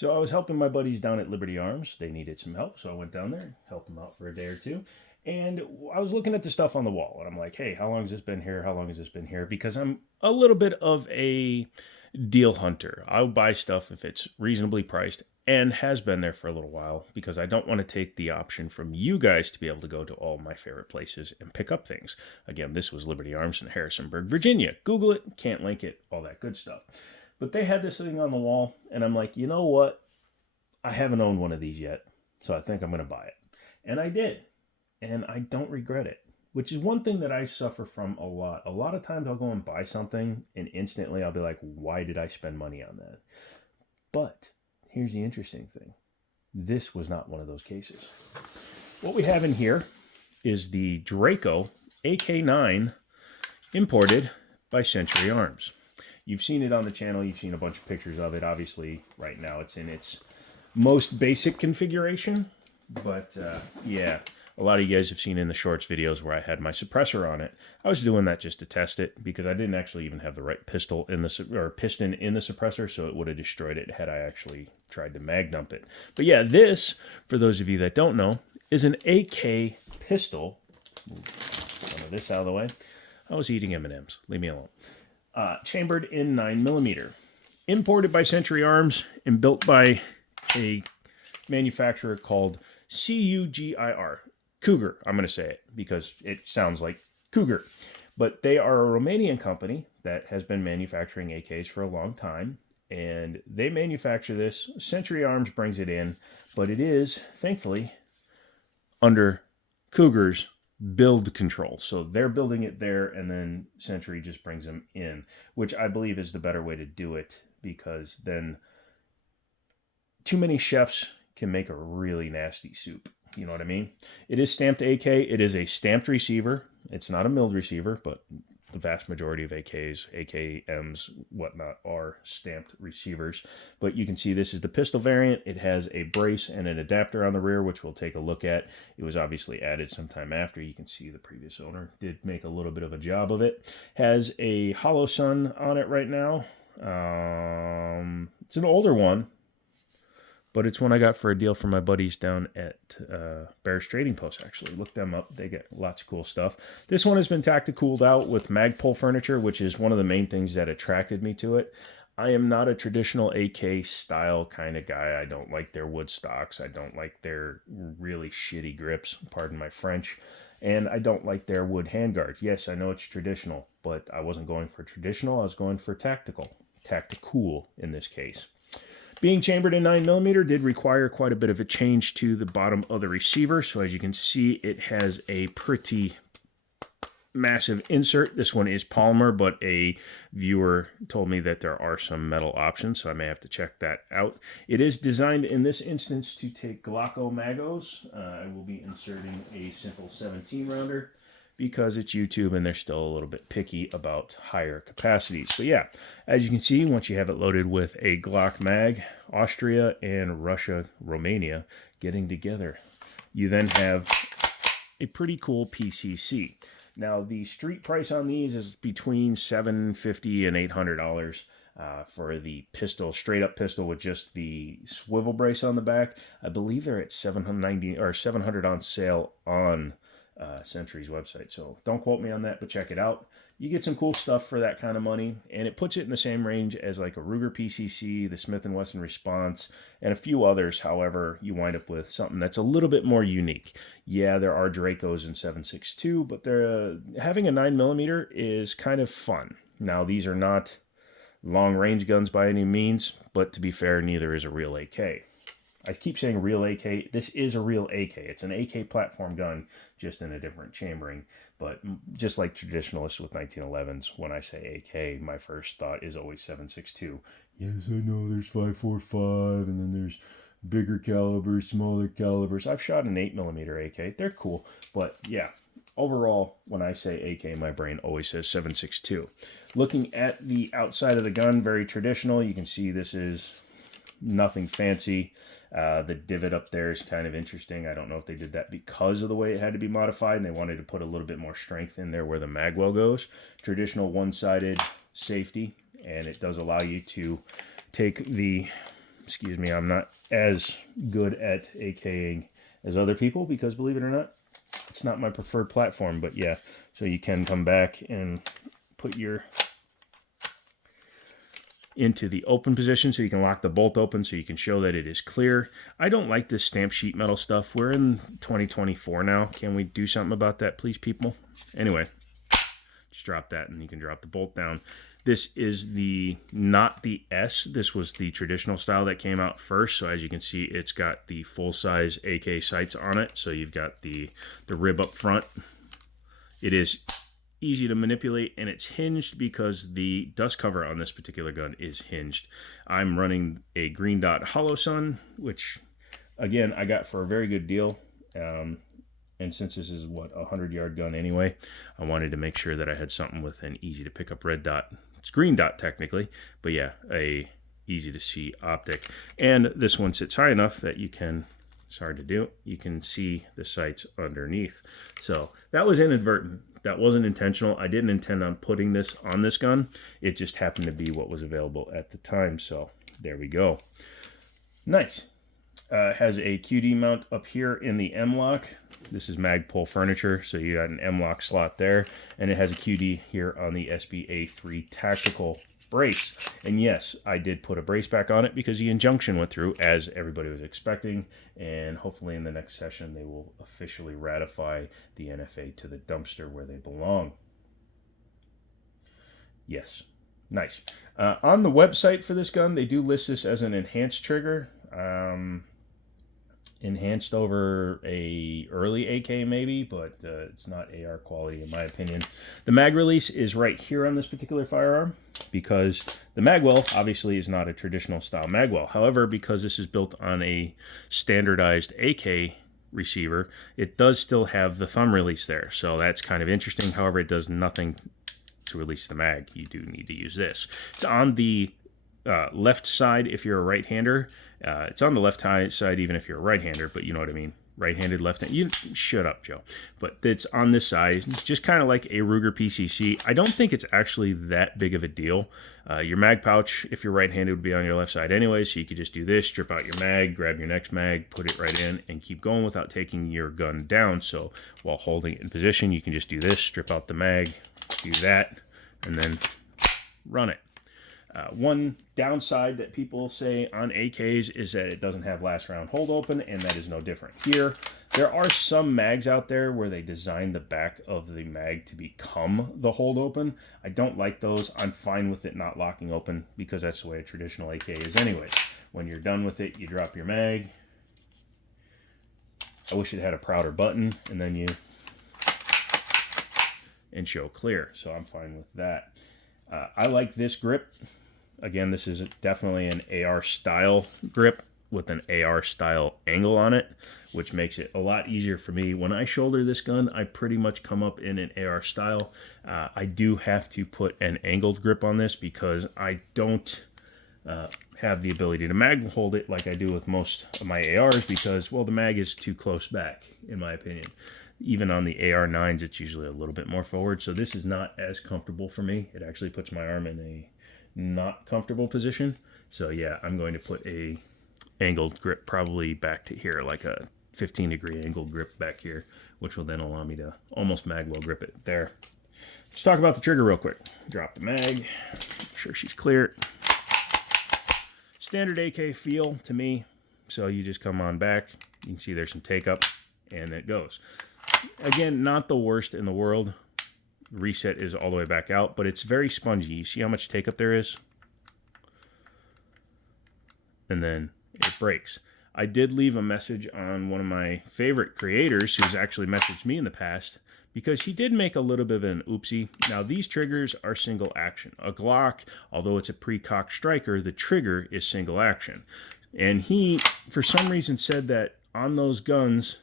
So I was helping my buddies down at Liberty Arms. They needed some help, so I went down there, helped them out for a day or two. And I was looking at the stuff on the wall, and I'm like, hey, how long has this been here? How long has this been here? Because I'm a little bit of a deal hunter. I'll buy stuff if it's reasonably priced and has been there for a little while because I don't want to take the option from you guys to be able to go to all my favorite places and pick up things. Again, this was Liberty Arms in Harrisonburg, Virginia. Google it, can't link it, all that good stuff. But they had this thing on the wall, and I'm like, you know what? I haven't owned one of these yet, so I think I'm going to buy it. And I did, and I don't regret it, which is one thing that I suffer from a lot. A lot of times I'll go and buy something, and instantly I'll be like, why did I spend money on that? But here's the interesting thing. This was not one of those cases. What we have in here is the Draco AK9 imported by Century Arms. You've seen it on the channel. You've seen a bunch of pictures of it. Obviously, right now it's in its most basic configuration. But yeah, a lot of you guys have seen in the shorts videos where I had my suppressor on it. I was doing that just to test it because I didn't actually even have the right piston in the suppressor, so it would have destroyed it had I actually tried to mag dump it. But yeah, this, for those of you that don't know, is an AK pistol. Move some of this out of the way. I was eating M&Ms. Leave me alone. Chambered in 9mm. Imported by Century Arms and built by a manufacturer called CUGIR. Cougar, I'm going to say it because it sounds like cougar. But they are a Romanian company that has been manufacturing AKs for a long time. And they manufacture this. Century Arms brings it in. But it is, thankfully, under Cougar's build control. So they're building it there, and then Century just brings them in, which I believe is the better way to do it, because then too many chefs can make a really nasty soup. You know what I mean? It is stamped AK. It is a stamped receiver. It's not a milled receiver, but the vast majority of AKs, AKMs, whatnot, are stamped receivers. But you can see this is the pistol variant. It has a brace and an adapter on the rear, which we'll take a look at. It was obviously added sometime after. You can see the previous owner did make a little bit of a job of it. Has a hollow sun on it right now. It's an older one, but it's one I got for a deal from my buddies down at Bears Trading Post, actually. Look them up. They get lots of cool stuff. This one has been tacti-cooled out with Magpul furniture, which is one of the main things that attracted me to it. I am not a traditional AK style kind of guy. I don't like their wood stocks. I don't like their really shitty grips, pardon my French. And I don't like their wood handguards. Yes, I know it's traditional, but I wasn't going for traditional. I was going for tactical. Tacti-cool in this case. Being chambered in 9mm did require quite a bit of a change to the bottom of the receiver. So as you can see, it has a pretty massive insert. This one is polymer, but a viewer told me that there are some metal options, so I may have to check that out. It is designed in this instance to take Glock Magos. I will be inserting a simple 17 rounder. Because it's YouTube and they're still a little bit picky about higher capacities. So yeah, as you can see, once you have it loaded with a Glock mag, Austria and Russia, Romania getting together, you then have a pretty cool PCC. Now the street price on these is between $750 and $800 for the pistol, straight up pistol with just the swivel brace on the back. I believe they're at $790 or $700 on sale on Century's website, so don't quote me on that, but check it out. You get some cool stuff for that kind of money, and it puts it in the same range as like a Ruger PCC, the Smith & Wesson Response, and a few others. However, you wind up with something that's a little bit more unique. Yeah, there are Dracos in 7.62, but they're having a 9mm is kind of fun. Now, these are not long-range guns by any means, but to be fair, neither is a real AK. I keep saying real AK. This is a real AK. It's an AK platform gun, just in a different chambering. But just like traditionalists with 1911s, when I say AK, my first thought is always 7.62. Yes, I know there's 5.45, and then there's bigger calibers, smaller calibers. I've shot an 8mm AK. They're cool. But yeah, overall, when I say AK, my brain always says 7.62. Looking at the outside of the gun, very traditional. You can see this is nothing fancy. The divot up there is kind of interesting. I don't know if they did that because of the way it had to be modified and they wanted to put a little bit more strength in there where the magwell goes. Traditional one-sided safety, and it does allow you to take the excuse me, I'm not as good at AKing as other people because, believe it or not, it's not my preferred platform. But yeah, so you can come back and put your into the open position so you can lock the bolt open so you can show that it is clear. I don't like this stamp sheet metal stuff. We're in 2024 now. Can we do something about that, please, people? Anyway, just drop that and you can drop the bolt down. This is not the S. This was the traditional style that came out first. So as you can see, it's got the full-size AK sights on it. So you've got the rib up front. It is easy to manipulate, and it's hinged because the dust cover on this particular gun is hinged. I'm running a Green Dot Hollow Sun, which, again, I got for a very good deal. And since this is, what, a 100-yard gun anyway, I wanted to make sure that I had something with an easy-to-pick-up red dot. It's green dot, technically, but yeah, a easy-to-see optic. And this one sits high enough that you can, it's hard to do, you can see the sights underneath. So that was inadvertent. That wasn't intentional. I didn't intend on putting this on this gun. It just happened to be what was available at the time. So there we go. Nice. Has a QD mount up here in the M-lock. This is Magpul furniture, so you got an M-lock slot there. And it has a QD here on the SBA3 tactical brace. And yes, I did put a brace back on it because the injunction went through as everybody was expecting. And hopefully in the next session, they will officially ratify the NFA to the dumpster where they belong. Yes, nice. On the website for this gun, they do list this as an enhanced trigger. Enhanced over a early AK maybe, but it's not AR quality in my opinion. The mag release is right here on this particular firearm because the magwell obviously is not a traditional style magwell. However, because this is built on a standardized AK receiver, it does still have the thumb release there. So that's kind of interesting. However, it does nothing to release the mag. You do need to use this. It's on the left side if you're a right-hander. It's on the left side even if you're a right-hander, but you know what I mean. Right-handed, left-handed. You shut up, Joe. But it's on this side. It's just kind of like a Ruger PCC. I don't think it's actually that big of a deal. Your mag pouch, if you're right-handed, would be on your left side anyway, so you could just do this, strip out your mag, grab your next mag, put it right in, and keep going without taking your gun down. So while holding it in position, you can just do this, strip out the mag, do that, and then run it. One downside that people say on AKs is that it doesn't have last round hold open, and that is no different here. There are some mags out there where they design the back of the mag to become the hold open. I don't like those. I'm fine with it not locking open because that's the way a traditional AK is anyway. When you're done with it, you drop your mag. I wish it had a prouder button, and then you and show clear. So I'm fine with that. I like this grip. Again, this is definitely an AR style grip with an AR style angle on it, which makes it a lot easier for me. When I shoulder this gun, I pretty much come up in an AR style. I do have to put an angled grip on this because I don't have the ability to mag hold it like I do with most of my ARs because, well, the mag is too close back, in my opinion. Even on the AR9s, it's usually a little bit more forward, so this is not as comfortable for me. It actually puts my arm in a not comfortable position. So yeah, I'm going to put a angled grip probably back to here, like a 15-degree angled grip back here, which will then allow me to almost magwell grip it there. Let's talk about the trigger real quick. Drop the mag, make sure she's clear. Standard AK feel to me. So you just come on back, you can see there's some take up, and it goes. Again, not the worst in the world. Reset is all the way back out, but it's very spongy. You see how much take up there is? And then it breaks. I did leave a message on one of my favorite creators who's actually messaged me in the past because he did make a little bit of an oopsie. Now, these triggers are single action. A Glock, although it's a pre-cocked striker, the trigger is single action. And he, for some reason, said that on those guns,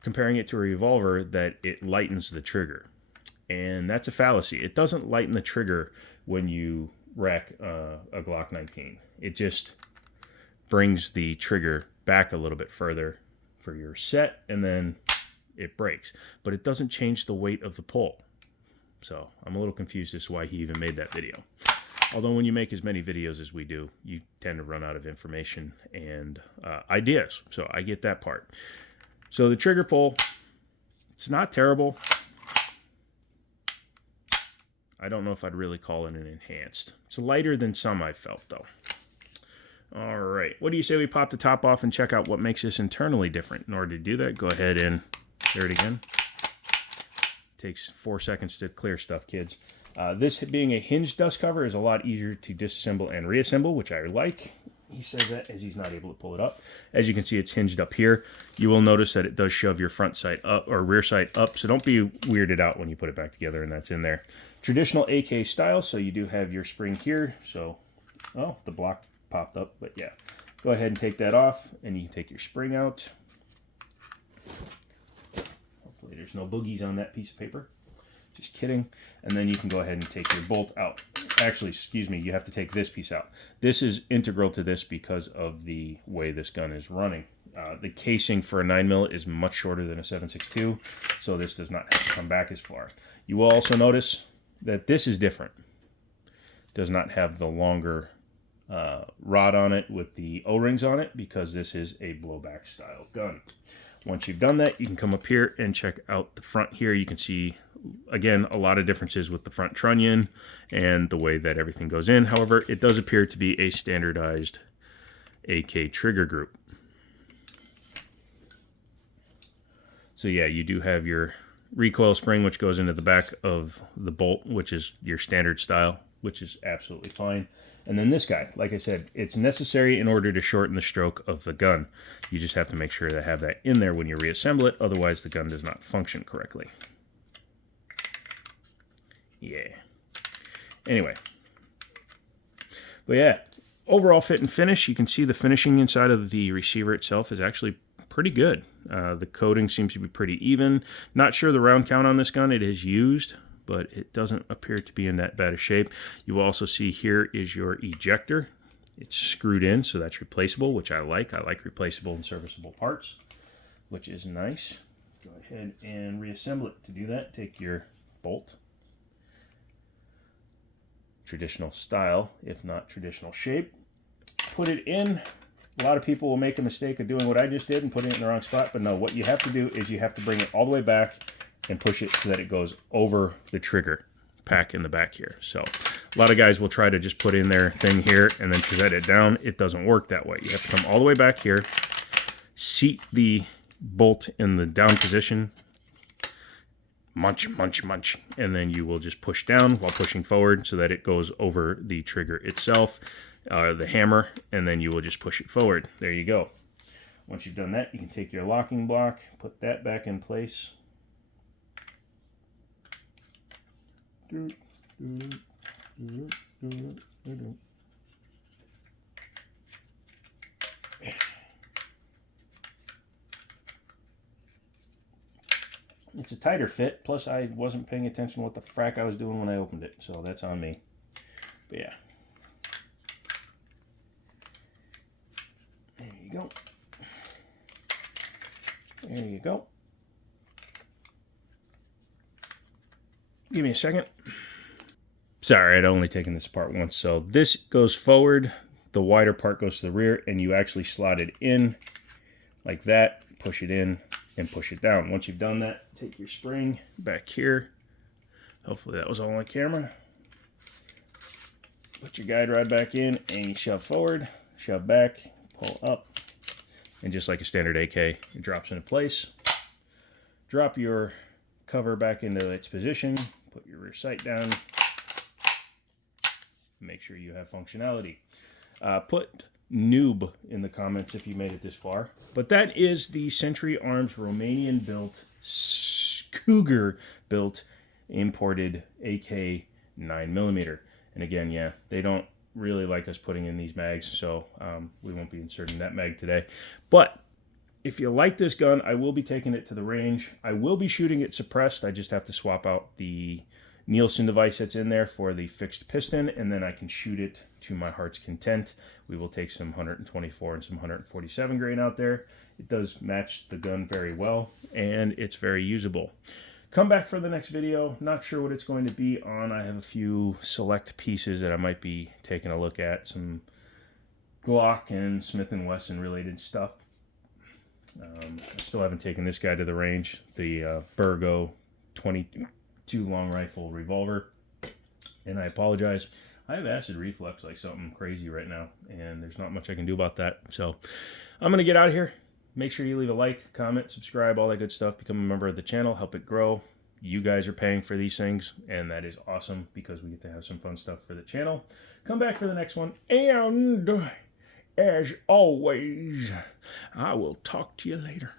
comparing it to a revolver, that it lightens the trigger. And that's a fallacy. It doesn't lighten the trigger when you rack a Glock 19. It just brings the trigger back a little bit further for your set, and then it breaks. But it doesn't change the weight of the pull. So I'm a little confused as to why he even made that video. Although when you make as many videos as we do, you tend to run out of information and ideas. So I get that part. So the trigger pull, it's not terrible. I don't know if I'd really call it an enhanced. It's lighter than some I've felt, though. All right, what do you say we pop the top off and check out what makes this internally different? In order to do that, go ahead and hear it again. Takes 4 seconds to clear stuff, kids. This being a hinged dust cover is a lot easier to disassemble and reassemble, which I like. He says that as he's not able to pull it up. As you can see, it's hinged up here. You will notice that it does shove your front sight up or rear sight up, so don't be weirded out when you put it back together and that's in there. Traditional AK style, so you do have your spring here. So, oh, the block popped up, but yeah. Go ahead and take that off, and you can take your spring out. Hopefully there's no boogies on that piece of paper. Just kidding. And then you can go ahead and take your bolt out. Actually, excuse me, you have to take this piece out. This is integral to this because of the way this gun is running. The casing for a 9mm is much shorter than a 7.62, so this does not have to come back as far. You will also notice that this is different. Does not have the longer rod on it with the O-rings on it because this is a blowback style gun. Once you've done that, you can come up here and check out the front here. You can see, again, a lot of differences with the front trunnion and the way that everything goes in. However, it does appear to be a standardized AK trigger group. So yeah, you do have your recoil spring, which goes into the back of the bolt, which is your standard style, which is absolutely fine. And then this guy, like I said, it's necessary in order to shorten the stroke of the gun. You just have to make sure to have that in there when you reassemble it, otherwise the gun does not function correctly. Yeah. Anyway. But yeah, overall fit and finish, you can see the finishing inside of the receiver itself is actually pretty good. The coating seems to be pretty even. Not sure the round count on this gun. It is used, but it doesn't appear to be in that bad a shape. You will also see here is your ejector. It's screwed in, so that's replaceable, which I like. I like replaceable and serviceable parts, which is nice. Go ahead and reassemble it. To do that, take your bolt. Traditional style, if not traditional shape. Put it in. A lot of people will make a mistake of doing what I just did and putting it in the wrong spot, but no, what you have to do is you have to bring it all the way back and push it so that it goes over the trigger pack in the back here. So a lot of guys will try to just put in their thing here and then set it down. It doesn't work that way. You have to come all the way back here, seat the bolt in the down position, munch, munch, munch, and then you will just push down while pushing forward so that it goes over the trigger itself, the hammer, and then you will just push it forward. There you go. Once you've done that, you can take your locking block, put that back in place. It's a tighter fit, plus I wasn't paying attention to what the frack I was doing when I opened it, so that's on me. But yeah. There you go. There you go. Give me a second. Sorry, I'd only taken this apart once. So this goes forward, the wider part goes to the rear, and you actually slot it in like that, push it in, and push it down. Once you've done that, take your spring back here. Hopefully that was all on camera. Put your guide rod back in, and you shove forward, shove back, pull up, and just like a standard AK, it drops into place. Drop your cover back into its position, put your rear sight down, make sure you have functionality. Put noob in the comments if you made it this far. But that is the Century Arms Romanian built, Cougar built, imported AK 9mm. And again, yeah, they don't really like us putting in these mags, so we won't be inserting that mag today. But if you like this gun, I will be taking it to the range. I will be shooting it suppressed. I just have to swap out the Nielsen device that's in there for the fixed piston, and then I can shoot it to my heart's content. We will take some 124 and some 147 grain out there. It does match the gun very well, and it's very usable. Come back for the next video. Not sure what it's going to be on. I have a few select pieces that I might be taking a look at. Some Glock and Smith & Wesson related stuff. I still haven't taken this guy to the range. The Burgo 22 long rifle revolver. And I apologize. I have acid reflux like something crazy right now, and there's not much I can do about that. So I'm going to get out of here. Make sure you leave a like, comment, subscribe, all that good stuff. Become a member of the channel. Help it grow. You guys are paying for these things, and that is awesome because we get to have some fun stuff for the channel. Come back for the next one. And as always, I will talk to you later.